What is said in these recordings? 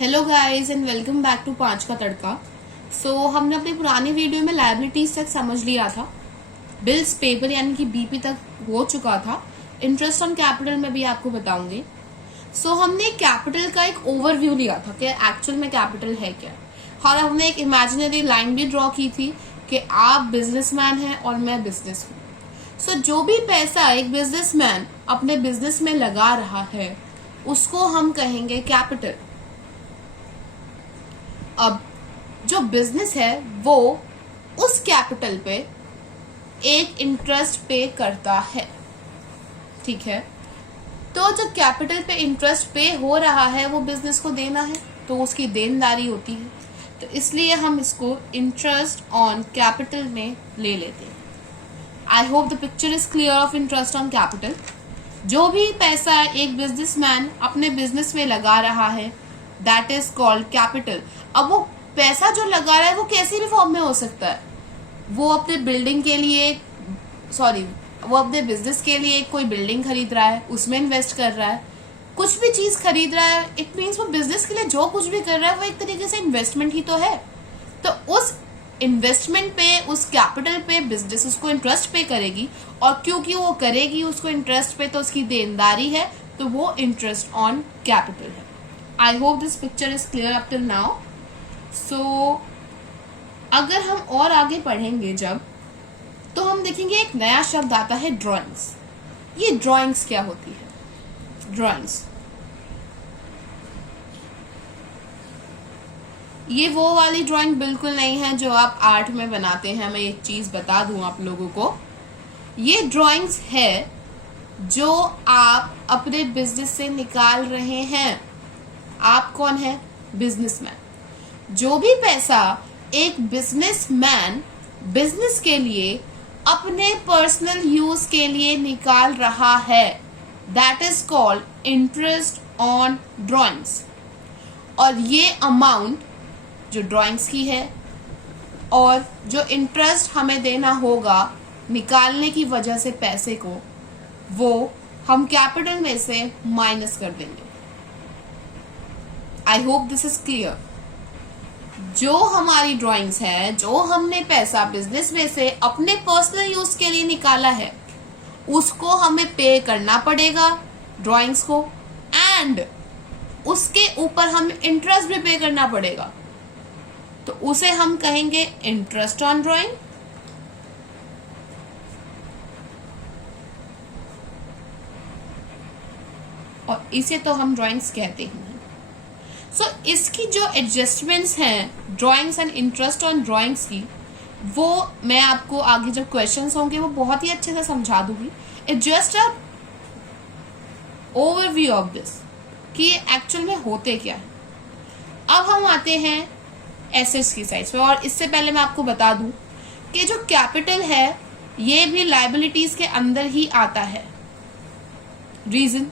Hello guys and welcome back to पांच का तड़का। हमने अपनी पुरानी वीडियो में लायबिलिटीज तक समझ लिया था, बिल्स पेपर यानी कि बीपी तक हो चुका था। इंटरेस्ट ऑन कैपिटल में भी आपको बताऊंगी। हमने कैपिटल का एक ओवरव्यू लिया था कि एक्चुअल में कैपिटल है क्या, और हमने एक इमेजिनरी लाइन भी ड्रॉ की थी कि आप बिजनेसमैन हैं और मैं बिजनेस हूँ। जो भी पैसा एक बिजनेसमैन अपने बिजनेस में लगा रहा है उसको हम कहेंगे कैपिटल। अब जो बिजनेस है वो उस कैपिटल पे एक इंटरेस्ट पे करता है, ठीक है। तो जो कैपिटल पे इंटरेस्ट पे हो रहा है वो बिजनेस को देना है, तो उसकी देनदारी होती है। तो इसलिए हम इसको इंटरेस्ट ऑन कैपिटल में ले लेते हैं। I hope the picture is clear of interest on capital. जो भी पैसा एक बिजनेसमैन अपने बिजनेस में लगा रहा है दैट इज कॉल्ड कैपिटल। अब वो पैसा जो लगा रहा है वो कैसी भी फॉर्म में हो सकता है। वो अपने बिल्डिंग के लिए वो अपने बिजनेस के लिए कोई बिल्डिंग खरीद रहा है, उसमें इन्वेस्ट कर रहा है, कुछ भी चीज खरीद रहा है। इट मीन्स वो बिजनेस के लिए जो कुछ भी कर रहा है वो एक तरीके से इन्वेस्टमेंट ही तो है। तो उस इन्वेस्टमेंट पे, उस कैपिटल पे बिजनेस उसको इंटरेस्ट पे करेगी, और क्योंकि वो करेगी उसको इंटरेस्ट पे तो उसकी देनदारी है, तो वो इंटरेस्ट ऑन कैपिटल है। I hope this picture is clear up till now. अगर हम और आगे पढ़ेंगे जब, तो हम देखेंगे एक नया शब्द आता है ड्राइंग्स। ये ड्राइंग्स क्या होती है? ड्राइंग्स ये वो वाली ड्राइंग बिल्कुल नहीं है जो आप आर्ट में बनाते हैं। मैं एक चीज बता दूं आप लोगों को, ये ड्राइंग्स है जो आप अपने बिजनेस से निकाल रहे हैं। आप कौन है? बिजनेसमैन। जो भी पैसा एक बिजनेसमैन बिजनेस के लिए अपने पर्सनल यूज के लिए निकाल रहा है that is called interest on drawings. और ये अमाउंट जो ड्राइंग्स की है और जो इंटरेस्ट हमें देना होगा निकालने की वजह से पैसे को, वो हम कैपिटल में से माइनस कर देंगे। आई होप दिस इज क्लियर। जो हमारी ड्राइंग्स है, जो हमने पैसा बिजनेस में से अपने पर्सनल यूज के लिए निकाला है, उसको हमें पे करना पड़ेगा ड्राइंग्स को, एंड उसके ऊपर हमें इंटरेस्ट भी पे करना पड़ेगा। तो उसे हम कहेंगे इंटरेस्ट ऑन ड्राइंग। और इसे तो हम ड्राइंग्स कहते हैं। इसकी जो एडजस्टमेंट्स हैं drawings and interest on drawings की, वो मैं आपको आगे जब क्वेश्चंस होंगे वो बहुत ही अच्छे से समझा दूंगी। It just a overview of this कि ये एक्चुअल में होते क्या है। अब हम आते हैं एसेट्स की साइड पे, और इससे पहले मैं आपको बता दूं कि जो कैपिटल है ये भी लायबिलिटीज के अंदर ही आता है। रीजन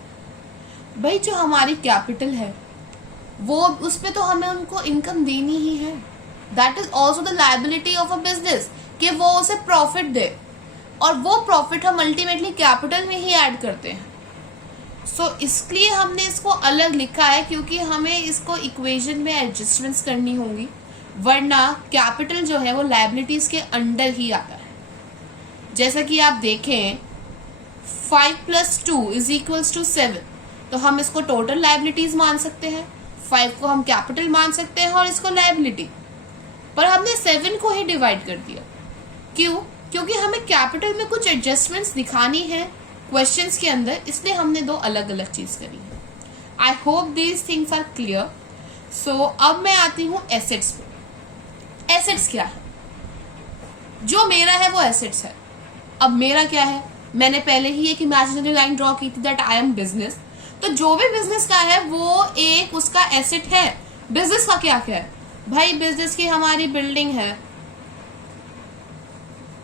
भाई, जो हमारी कैपिटल है वो उस पे तो हमें उनको इनकम देनी ही है। That is also the liability of a business कि वो उसे प्रॉफिट दे, और वो प्रॉफिट हम अल्टीमेटली कैपिटल में ही ऐड करते हैं। इसलिए हमने इसको अलग लिखा है, क्योंकि हमें इसको इक्वेशन में एडजस्टमेंट्स करनी होंगी, वरना कैपिटल जो है वो लायबिलिटीज के अंडर ही आता है। जैसा कि आप देखें 5 + 2 = 7, तो हम इसको टोटल लायबिलिटीज मान सकते हैं, 5 को हम कैपिटल मान सकते हैं और इसको लायबिलिटी, पर हमने 7 को ही डिवाइड कर दिया। क्यों? क्योंकि हमें कैपिटल में कुछ एडजस्टमेंट्स दिखानी है क्वेश्चंस के अंदर, इसलिए हमने दो अलग अलग चीज करी है। I hope these things are clear. अब मैं आती हूँ एसेट्स पे। एसेट्स क्या है? जो मेरा है वो एसेट्स है। अब मेरा क्या है? मैंने पहले ही एक इमेजिनरी लाइन ड्रॉ की थी दैट आई एम बिजनेस। तो जो भी बिजनेस का है वो एक उसका एसेट है। बिजनेस का क्या क्या है भाई? बिजनेस की हमारी बिल्डिंग है।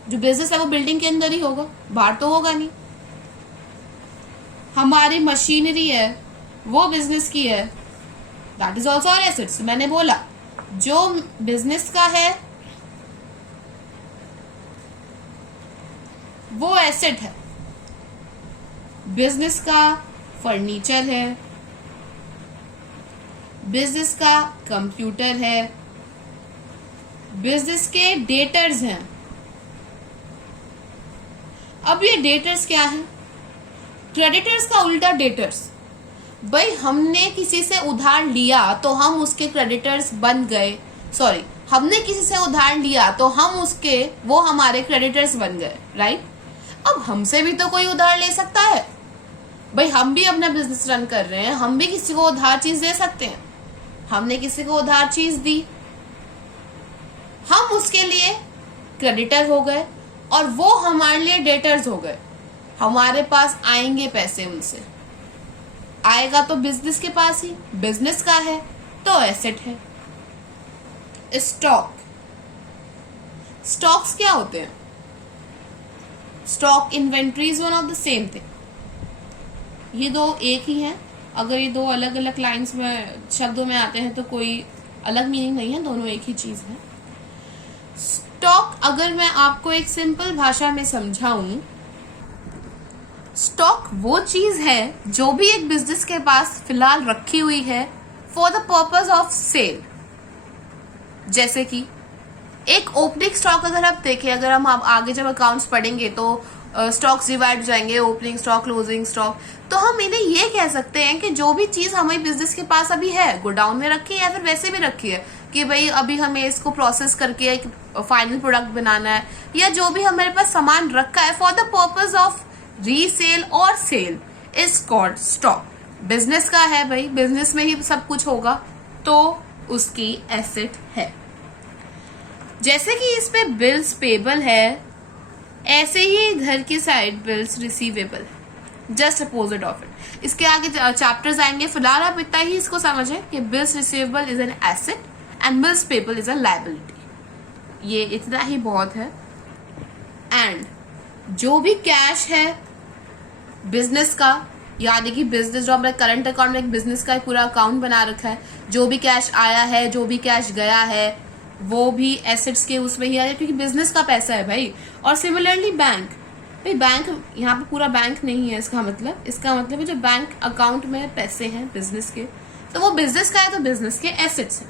जो बिजनेस है वो बिल्डिंग के अंदर ही होगा, बाहर तो होगा नहीं। हमारी मशीनरी है वो बिजनेस की है, that is also our assets. मैंने बोला जो बिजनेस का है वो एसेट है। बिजनेस का फर्नीचर है, बिजनेस का कंप्यूटर है, बिजनेस के डेटर्स हैं। अब ये डेटर्स क्या है? क्रेडिटर्स का उल्टा डेटर्स। भाई हमने किसी से उधार लिया तो हम उसके क्रेडिटर्स बन गए, सॉरी हमने किसी से उधार लिया तो हम उसके, वो हमारे क्रेडिटर्स बन गए, राइट। अब हमसे भी तो कोई उधार ले सकता है भाई, हम भी अपना बिजनेस रन कर रहे हैं, हम भी किसी को उधार चीज दे सकते हैं। हमने किसी को उधार चीज दी, हम उसके लिए क्रेडिटर हो गए और वो हमारे लिए डेटर्स हो गए। हमारे पास आएंगे पैसे, उनसे आएगा तो बिजनेस के पास ही, बिजनेस का है तो एसेट है। स्टॉक, स्टॉक्स क्या होते हैं? Stock inventory is one of the same thing. ये दो एक ही हैं। अगर ये दो अलग अलग लाइंस में शब्दों में आते हैं तो कोई अलग मीनिंग नहीं है, दोनों एक ही चीज है। स्टॉक अगर मैं आपको एक सिंपल भाषा में समझाऊं, स्टॉक वो चीज है जो भी एक बिजनेस के पास फिलहाल रखी हुई है for the purpose of sale. जैसे कि एक ओपनिंग स्टॉक अगर आप देखें, अगर हम आगे जब अकाउंट्स पढ़ेंगे तो स्टॉक्स डिवाइड हो जाएंगे, ओपनिंग स्टॉक, क्लोजिंग स्टॉक। तो हम इन्हें ये कह सकते हैं कि जो भी चीज हमारे बिजनेस के पास अभी है, गोडाउन में रखी है या फिर वैसे भी रखी है कि भाई अभी हमें इसको प्रोसेस करके एक फाइनल प्रोडक्ट बनाना है, या जो भी हमारे पास सामान रखा है for the purpose of resale और sale, is called stock. Business का है भाई, बिजनेस में ही सब कुछ होगा तो उसकी एसेट है। जैसे कि इस पे बिल्स पेबल है, ऐसे ही इधर की side bills receivable, just opposite of it. इसके आगे चैप्टर्स आएंगे, फिलहाल आप इतना ही इसको समझें कि bills receivable is an asset and bills payable is a liability. ये इतना ही बहुत है। एंड जो भी कैश है बिजनेस का, यानी कि बिजनेस जो हमारे करंट अकाउंट में एक बिजनेस का पूरा अकाउंट बना रखा है, जो भी कैश आया है, जो भी कैश गया है, वो भी एसेट्स के उसमें ही आया, क्योंकि बिजनेस का पैसा है भाई। और सिमिलरली बैंक, भाई बैंक यहाँ पे पूरा बैंक नहीं है, इसका मतलब है जो बैंक अकाउंट में पैसे हैं बिजनेस के, तो वो बिजनेस का है तो बिजनेस के एसेट्स हैं।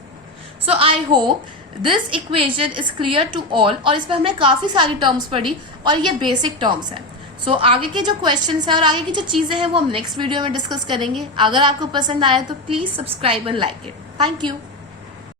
So I hope this equation is clear to all. और इस पर हमने काफी सारी टर्म्स पढ़ी और ये बेसिक टर्म्स है। सो आगे के जो क्वेश्चंस है और आगे की जो चीजें हैं वो हम नेक्स्ट वीडियो में डिस्कस करेंगे। अगर आपको पसंद आया तो please subscribe and like it. Thank you.